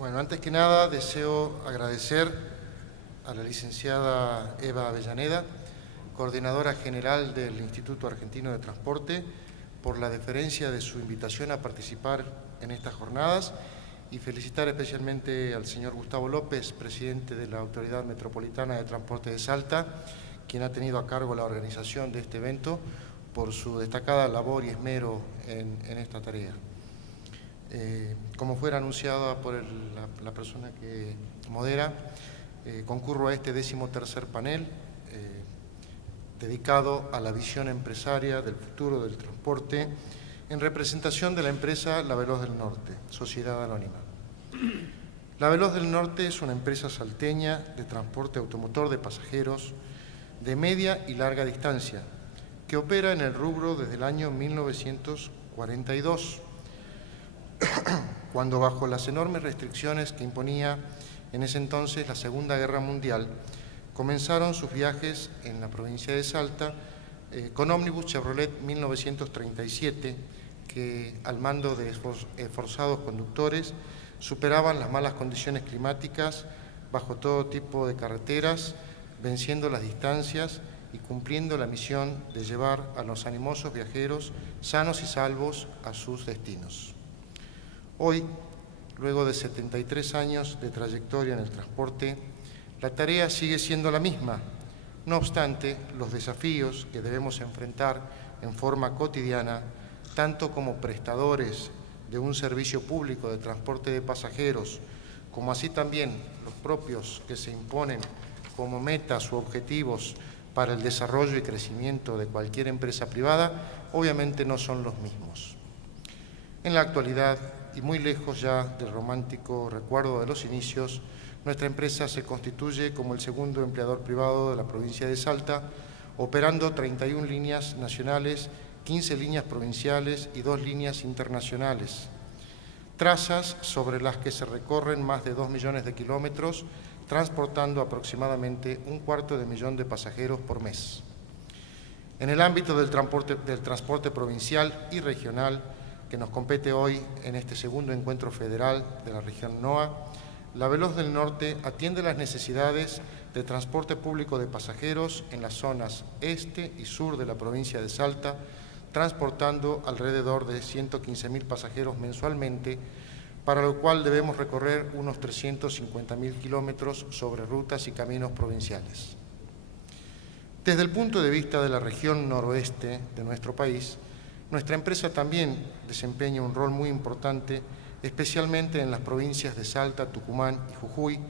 Bueno, antes que nada deseo agradecer a la licenciada Eva Avellaneda, coordinadora general del Instituto Argentino de Transporte, por la deferencia de su invitación a participar en estas jornadas y felicitar especialmente al señor Gustavo López, presidente de la Autoridad Metropolitana de Transporte de Salta, quien ha tenido a cargo la organización de este evento por su destacada labor y esmero en esta tarea. Como fuera anunciada por la persona que modera, concurro a este 13º panel dedicado a la visión empresaria del futuro del transporte en representación de la empresa La Veloz del Norte, Sociedad Anónima. La Veloz del Norte es una empresa salteña de transporte automotor de pasajeros de media y larga distancia que opera en el rubro desde el año 1942, cuando bajo las enormes restricciones que imponía en ese entonces la Segunda Guerra Mundial, comenzaron sus viajes en la provincia de Salta con ómnibus Chevrolet 1937, que al mando de esforzados conductores superaban las malas condiciones climáticas bajo todo tipo de carreteras, venciendo las distancias y cumpliendo la misión de llevar a los animosos viajeros sanos y salvos a sus destinos. Hoy, luego de 73 años de trayectoria en el transporte, la tarea sigue siendo la misma. No obstante, los desafíos que debemos enfrentar en forma cotidiana, tanto como prestadores de un servicio público de transporte de pasajeros, como así también los propios que se imponen como metas u objetivos para el desarrollo y crecimiento de cualquier empresa privada, obviamente no son los mismos. En la actualidad, y muy lejos ya del romántico recuerdo de los inicios, nuestra empresa se constituye como el segundo empleador privado de la provincia de Salta, operando 31 líneas nacionales, 15 líneas provinciales y 2 líneas internacionales. Trazas sobre las que se recorren más de 2 millones de kilómetros, transportando aproximadamente 250.000 de pasajeros por mes. En el ámbito del transporte provincial y regional, que nos compete hoy en este segundo encuentro federal de la región NOA, La Veloz del Norte atiende las necesidades de transporte público de pasajeros en las zonas este y sur de la provincia de Salta, transportando alrededor de 115.000 pasajeros mensualmente, para lo cual debemos recorrer unos 350.000 kilómetros sobre rutas y caminos provinciales. Desde el punto de vista de la región noroeste de nuestro país, nuestra empresa también desempeña un rol muy importante, especialmente en las provincias de Salta, Tucumán y Jujuy,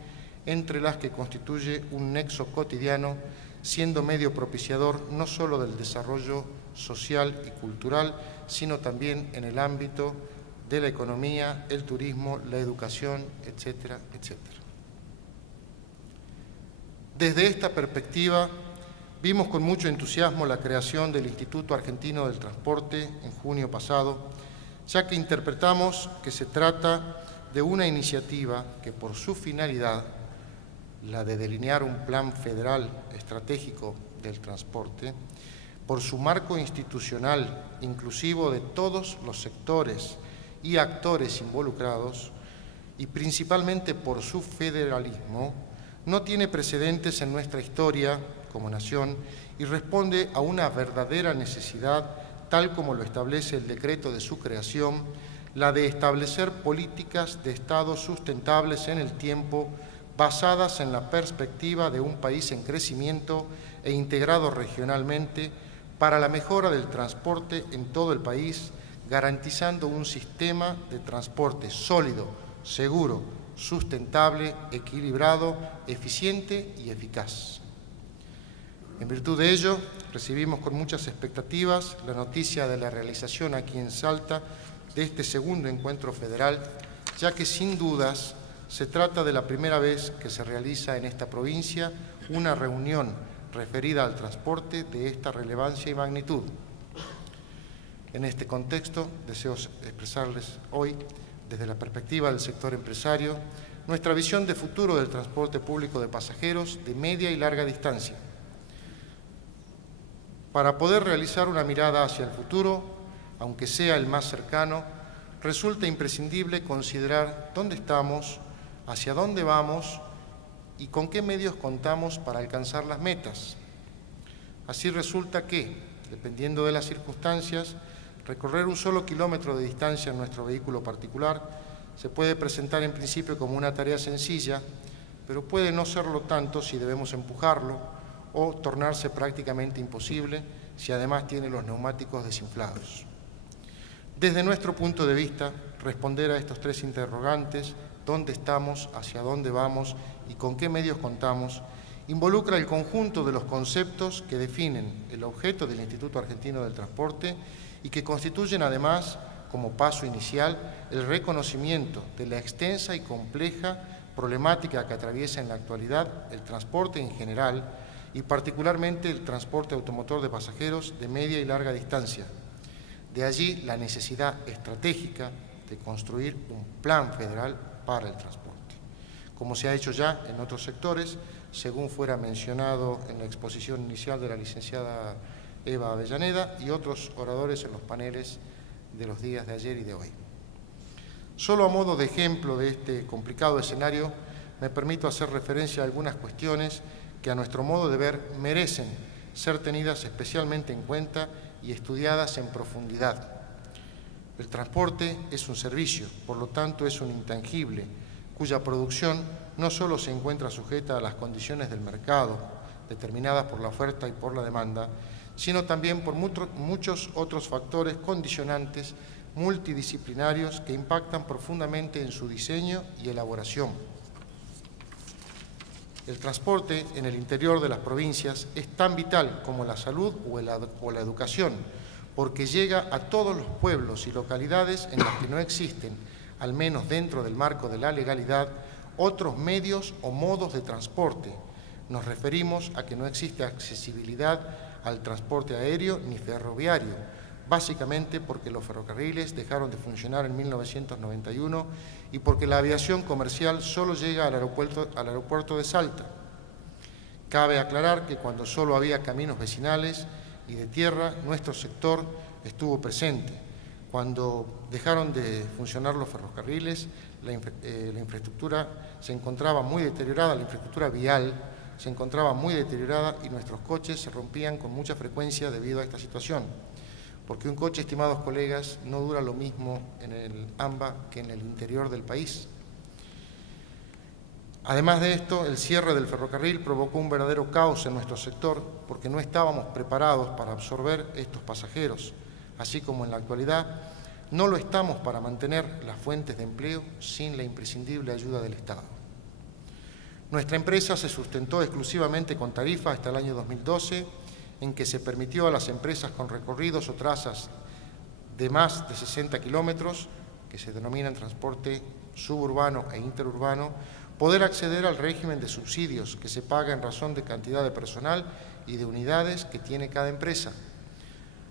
entre las que constituye un nexo cotidiano, siendo medio propiciador no solo del desarrollo social y cultural, sino también en el ámbito de la economía, el turismo, la educación, etcétera, etcétera. Desde esta perspectiva, vimos con mucho entusiasmo la creación del Instituto Argentino del Transporte en junio pasado, ya que interpretamos que se trata de una iniciativa que por su finalidad, la de delinear un plan federal estratégico del transporte, por su marco institucional inclusivo de todos los sectores y actores involucrados, y principalmente por su federalismo, no tiene precedentes en nuestra historia como nación y responde a una verdadera necesidad, tal como lo establece el decreto de su creación, la de establecer políticas de Estado sustentables en el tiempo, basadas en la perspectiva de un país en crecimiento e integrado regionalmente para la mejora del transporte en todo el país, garantizando un sistema de transporte sólido, seguro, sustentable, equilibrado, eficiente y eficaz. En virtud de ello, recibimos con muchas expectativas la noticia de la realización aquí en Salta de este segundo encuentro federal, ya que sin dudas se trata de la primera vez que se realiza en esta provincia una reunión referida al transporte de esta relevancia y magnitud. En este contexto, deseo expresarles hoy, desde la perspectiva del sector empresario, nuestra visión de futuro del transporte público de pasajeros de media y larga distancia. Para poder realizar una mirada hacia el futuro, aunque sea el más cercano, resulta imprescindible considerar dónde estamos, hacia dónde vamos y con qué medios contamos para alcanzar las metas. Así resulta que, dependiendo de las circunstancias, recorrer un solo kilómetro de distancia en nuestro vehículo particular se puede presentar en principio como una tarea sencilla, pero puede no serlo tanto si debemos empujarlo o tornarse prácticamente imposible si además tiene los neumáticos desinflados. Desde nuestro punto de vista, responder a estos tres interrogantes, dónde estamos, hacia dónde vamos y con qué medios contamos, involucra el conjunto de los conceptos que definen el objeto del Instituto Argentino del Transporte y que constituyen además, como paso inicial, el reconocimiento de la extensa y compleja problemática que atraviesa en la actualidad el transporte en general y particularmente el transporte automotor de pasajeros de media y larga distancia. De allí la necesidad estratégica de construir un plan federal para el transporte, como se ha hecho ya en otros sectores, según fuera mencionado en la exposición inicial de la licenciada Eva Avellaneda y otros oradores en los paneles de los días de ayer y de hoy. Solo a modo de ejemplo de este complicado escenario, me permito hacer referencia a algunas cuestiones que a nuestro modo de ver merecen ser tenidas especialmente en cuenta y estudiadas en profundidad. El transporte es un servicio, por lo tanto es un intangible, cuya producción no solo se encuentra sujeta a las condiciones del mercado, determinadas por la oferta y por la demanda, sino también por muchos otros factores condicionantes multidisciplinarios que impactan profundamente en su diseño y elaboración. El transporte en el interior de las provincias es tan vital como la salud o la educación, porque llega a todos los pueblos y localidades en las que no existen, al menos dentro del marco de la legalidad, otros medios o modos de transporte. Nos referimos a que no existe accesibilidad al transporte aéreo ni ferroviario, básicamente porque los ferrocarriles dejaron de funcionar en 1991 y porque la aviación comercial solo llega al aeropuerto de Salta. Cabe aclarar que cuando solo había caminos vecinales y de tierra, nuestro sector estuvo presente. Cuando dejaron de funcionar los ferrocarriles, la infraestructura se encontraba muy deteriorada, la infraestructura vial se encontraba muy deteriorada y nuestros coches se rompían con mucha frecuencia debido a esta situación. Porque un coche, estimados colegas, no dura lo mismo en el AMBA que en el interior del país. Además de esto, el cierre del ferrocarril provocó un verdadero caos en nuestro sector porque no estábamos preparados para absorber estos pasajeros, así como en la actualidad no lo estamos para mantener las fuentes de empleo sin la imprescindible ayuda del Estado. Nuestra empresa se sustentó exclusivamente con tarifa hasta el año 2012, en que se permitió a las empresas con recorridos o trazas de más de 60 kilómetros, que se denominan transporte suburbano e interurbano, poder acceder al régimen de subsidios que se paga en razón de cantidad de personal y de unidades que tiene cada empresa.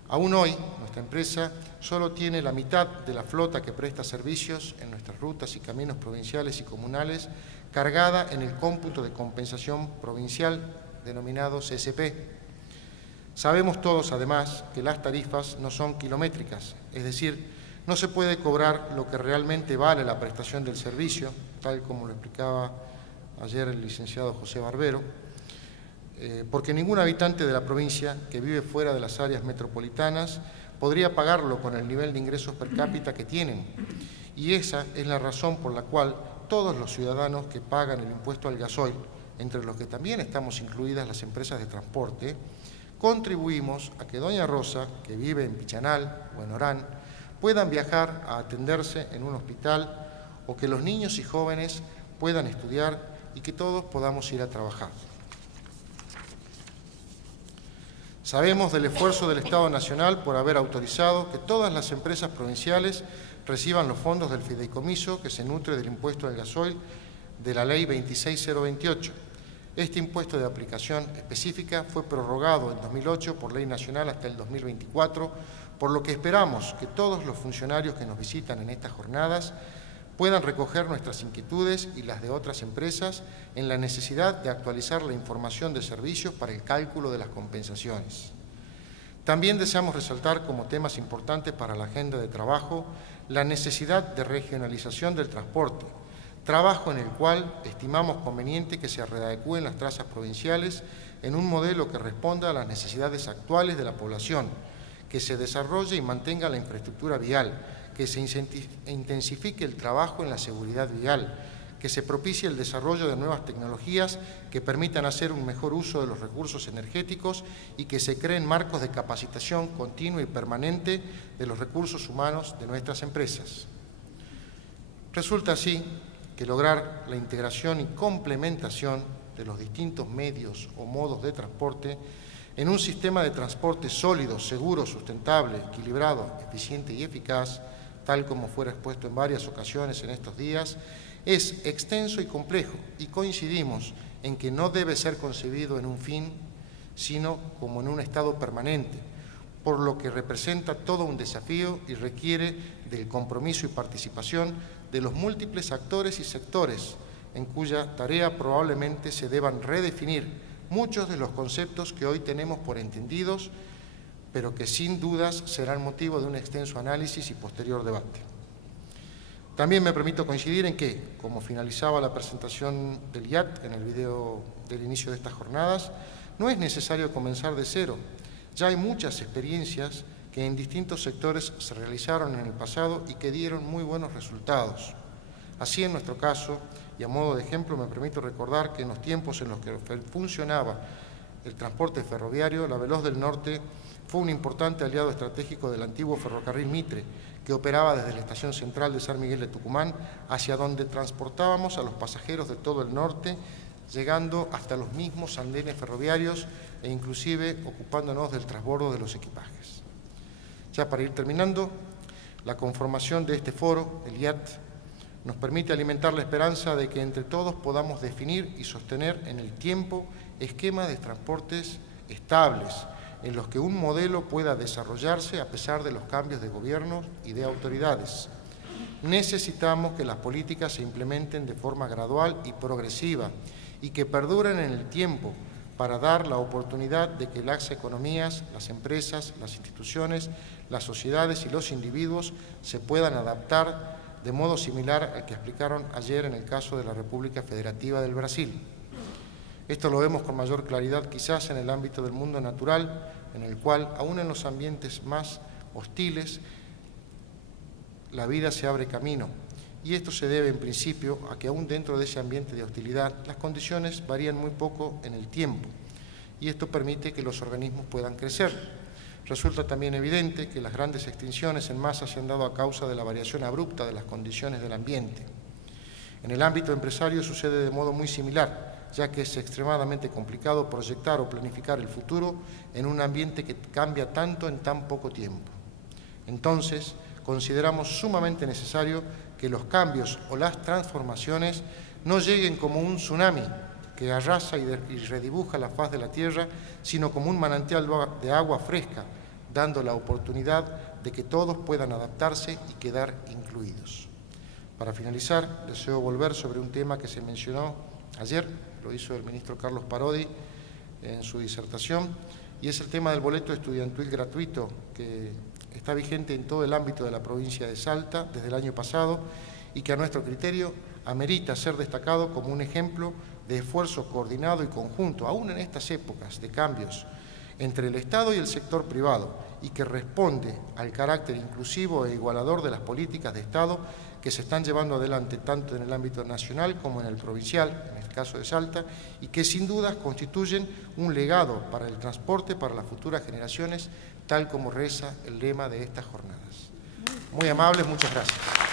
Aún hoy, nuestra empresa solo tiene la mitad de la flota que presta servicios en nuestras rutas y caminos provinciales y comunales cargada en el cómputo de compensación provincial denominado CSP. Sabemos todos, además, que las tarifas no son kilométricas, es decir, no se puede cobrar lo que realmente vale la prestación del servicio, tal como lo explicaba ayer el licenciado José Barbero, porque ningún habitante de la provincia que vive fuera de las áreas metropolitanas podría pagarlo con el nivel de ingresos per cápita que tienen. Y esa es la razón por la cual todos los ciudadanos que pagan el impuesto al gasoil, entre los que también estamos incluidas las empresas de transporte, contribuimos a que doña Rosa, que vive en Pichanal o en Orán, puedan viajar a atenderse en un hospital o que los niños y jóvenes puedan estudiar y que todos podamos ir a trabajar. Sabemos del esfuerzo del Estado Nacional por haber autorizado que todas las empresas provinciales reciban los fondos del fideicomiso que se nutre del impuesto al gasoil de la Ley 26028. Este impuesto de aplicación específica fue prorrogado en 2008 por ley nacional hasta el 2024, por lo que esperamos que todos los funcionarios que nos visitan en estas jornadas puedan recoger nuestras inquietudes y las de otras empresas en la necesidad de actualizar la información de servicios para el cálculo de las compensaciones. También deseamos resaltar como temas importantes para la agenda de trabajo la necesidad de regionalización del transporte, trabajo en el cual estimamos conveniente que se readecúen las trazas provinciales en un modelo que responda a las necesidades actuales de la población, que se desarrolle y mantenga la infraestructura vial, que se intensifique el trabajo en la seguridad vial, que se propicie el desarrollo de nuevas tecnologías que permitan hacer un mejor uso de los recursos energéticos y que se creen marcos de capacitación continua y permanente de los recursos humanos de nuestras empresas. Resulta así que lograr la integración y complementación de los distintos medios o modos de transporte en un sistema de transporte sólido, seguro, sustentable, equilibrado, eficiente y eficaz, tal como fuera expuesto en varias ocasiones en estos días, es extenso y complejo, y coincidimos en que no debe ser concebido en un fin, sino como en un estado permanente, por lo que representa todo un desafío y requiere del compromiso y participación de los múltiples actores y sectores, en cuya tarea probablemente se deban redefinir muchos de los conceptos que hoy tenemos por entendidos, pero que sin dudas serán motivo de un extenso análisis y posterior debate. También me permito coincidir en que, como finalizaba la presentación del IAT en el video del inicio de estas jornadas, no es necesario comenzar de cero. Ya hay muchas experiencias que en distintos sectores se realizaron en el pasado y que dieron muy buenos resultados. Así, en nuestro caso, y a modo de ejemplo, me permito recordar que en los tiempos en los que funcionaba el transporte ferroviario, la Veloz del Norte fue un importante aliado estratégico del antiguo ferrocarril Mitre, que operaba desde la estación central de San Miguel de Tucumán, hacia donde transportábamos a los pasajeros de todo el norte, llegando hasta los mismos andenes ferroviarios e inclusive ocupándonos del transbordo de los equipajes. Ya para ir terminando, la conformación de este foro, el IAT, nos permite alimentar la esperanza de que entre todos podamos definir y sostener en el tiempo esquemas de transportes estables, en los que un modelo pueda desarrollarse a pesar de los cambios de gobierno y de autoridades. Necesitamos que las políticas se implementen de forma gradual y progresiva y que perduren en el tiempo para dar la oportunidad de que las economías, las empresas, las instituciones, las sociedades y los individuos se puedan adaptar de modo similar al que explicaron ayer en el caso de la República Federativa del Brasil. Esto lo vemos con mayor claridad quizás en el ámbito del mundo natural, en el cual, aún en los ambientes más hostiles, la vida se abre camino. Y esto se debe en principio a que aún dentro de ese ambiente de hostilidad las condiciones varían muy poco en el tiempo y esto permite que los organismos puedan crecer. Resulta también evidente que las grandes extinciones en masa se han dado a causa de la variación abrupta de las condiciones del ambiente. En el ámbito empresario sucede de modo muy similar, ya que es extremadamente complicado proyectar o planificar el futuro en un ambiente que cambia tanto en tan poco tiempo. Entonces, consideramos sumamente necesario que los cambios o las transformaciones no lleguen como un tsunami que arrasa y redibuja la faz de la tierra, sino como un manantial de agua fresca, dando la oportunidad de que todos puedan adaptarse y quedar incluidos. Para finalizar, deseo volver sobre un tema que se mencionó ayer, lo hizo el ministro Carlos Parodi en su disertación, y es el tema del boleto estudiantil gratuito que está vigente en todo el ámbito de la provincia de Salta desde el año pasado y que a nuestro criterio amerita ser destacado como un ejemplo de esfuerzo coordinado y conjunto, aún en estas épocas de cambios entre el Estado y el sector privado, y que responde al carácter inclusivo e igualador de las políticas de Estado que se están llevando adelante tanto en el ámbito nacional como en el provincial, en el caso de Salta, y que sin duda constituyen un legado para el transporte para las futuras generaciones, tal como reza el lema de estas jornadas. Muy amables, muchas gracias.